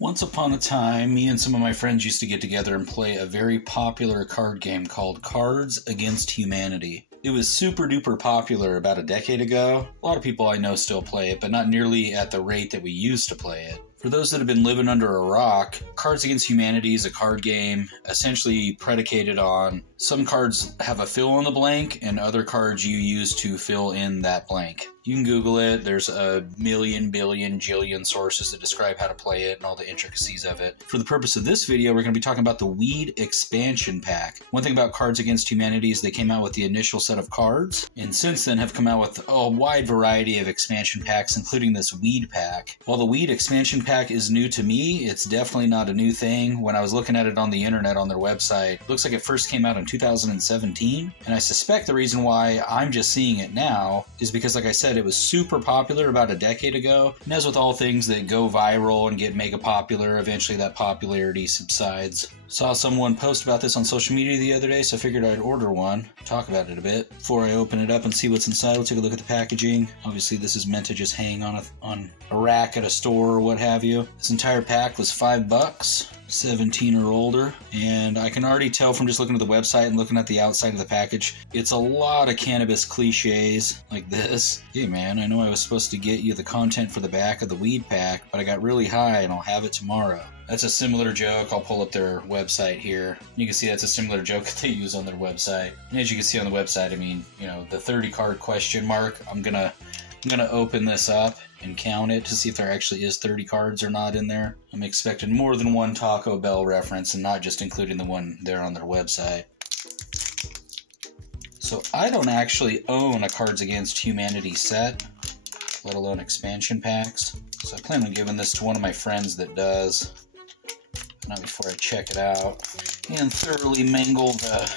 Once upon a time, me and some of my friends used to get together and play a very popular card game called Cards Against Humanity. It was super duper popular about a decade ago. A lot of people I know still play it, but not nearly at the rate that we used to play it. For those that have been living under a rock, Cards Against Humanity is a card game essentially predicated on some cards have a fill in the blank and other cards you use to fill in that blank. You can Google it. There's a million, billion, jillion sources that describe how to play it and all the intricacies of it. For the purpose of this video, we're going to be talking about the Weed expansion pack. One thing about Cards Against Humanity is they came out with the initial set of cards, and since then have come out with a wide variety of expansion packs, including this Weed pack. While the Weed expansion pack is new to me, it's definitely not a new thing. When I was looking at it on the internet on their website, it looks like it first came out in 2017, and I suspect the reason why I'm just seeing it now is because, like I said, it was super popular about a decade ago, and as with all things that go viral and get mega popular, eventually that popularity subsides. Saw someone post about this on social media the other day, so I figured I'd order one, talk about it a bit. Before I open it up and see what's inside, we'll take a look at the packaging. Obviously this is meant to just hang on a rack at a store or what have you. This entire pack was $5, 17 or older, and I can already tell from just looking at the website and looking at the outside of the package, it's a lot of cannabis cliches like this. Hey man, I know I was supposed to get you the content for the back of the Weed pack, but I got really high and I'll have it tomorrow. That's a similar joke. I'll pull up their website here. You can see that's a similar joke that they use on their website. And as you can see on the website, I mean, you know, the 30 card question mark, I'm gonna open this up and count it to see if there actually is 30 cards or not in there. I'm expecting more than one Taco Bell reference and not just including the one there on their website. So I don't actually own a Cards Against Humanity set, let alone expansion packs. So I plan on giving this to one of my friends that does. Not before I check it out and thoroughly mangle the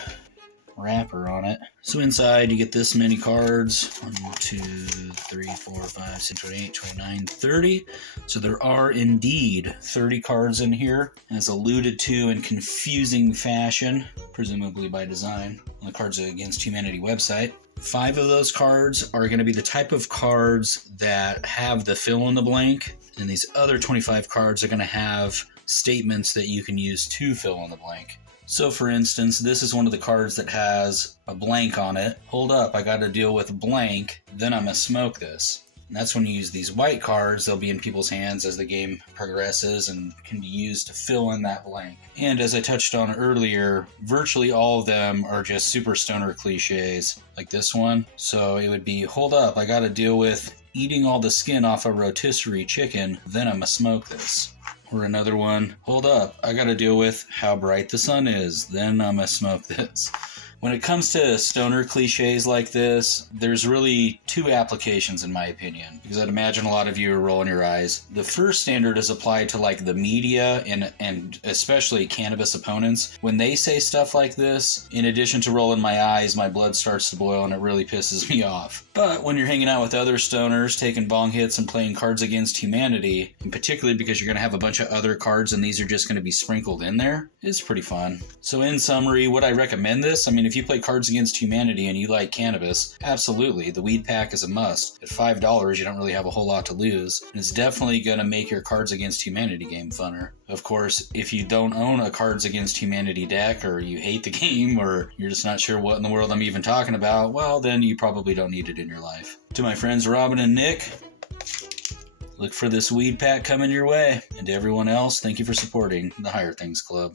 wrapper on it. So inside you get this many cards. 1, 2, 3, 4, 5, 6, 7, 8, 29, 30. So there are indeed 30 cards in here, as alluded to in confusing fashion, presumably by design, on the Cards Against Humanity website. 5 of those cards are going to be the type of cards that have the fill in the blank, and these other 25 cards are going to have statements that you can use to fill in the blank. So for instance, this is one of the cards that has a blank on it. Hold up, I gotta deal with blank, then I'm gonna smoke this. And that's when you use these white cards. They'll be in people's hands as the game progresses and can be used to fill in that blank. And as I touched on earlier, virtually all of them are just super stoner cliches, like this one. So it would be, hold up, I gotta deal with eating all the skin off a rotisserie chicken, then I'm gonna smoke this. Or another one, hold up, I gotta deal with how bright the sun is, then I'm gonna smoke this. When it comes to stoner cliches like this, there's really 2 applications in my opinion, because I'd imagine a lot of you are rolling your eyes. The first standard is applied to like the media and especially cannabis opponents. When they say stuff like this, in addition to rolling my eyes, my blood starts to boil and it really pisses me off. But when you're hanging out with other stoners, taking bong hits and playing Cards Against Humanity, and particularly because you're going to have a bunch of other cards and these are just going to be sprinkled in there, it's pretty fun. So in summary, would I recommend this? I mean, if you play Cards Against Humanity and you like cannabis, absolutely, the Weed pack is a must. At $5, you don't really have a whole lot to lose, and it's definitely going to make your Cards Against Humanity game funner. Of course, if you don't own a Cards Against Humanity deck, or you hate the game, or you're just not sure what in the world I'm even talking about, well, then you probably don't need it in your life. To my friends Robin and Nick, look for this Weed pack coming your way. And to everyone else, thank you for supporting the Higher Things Club.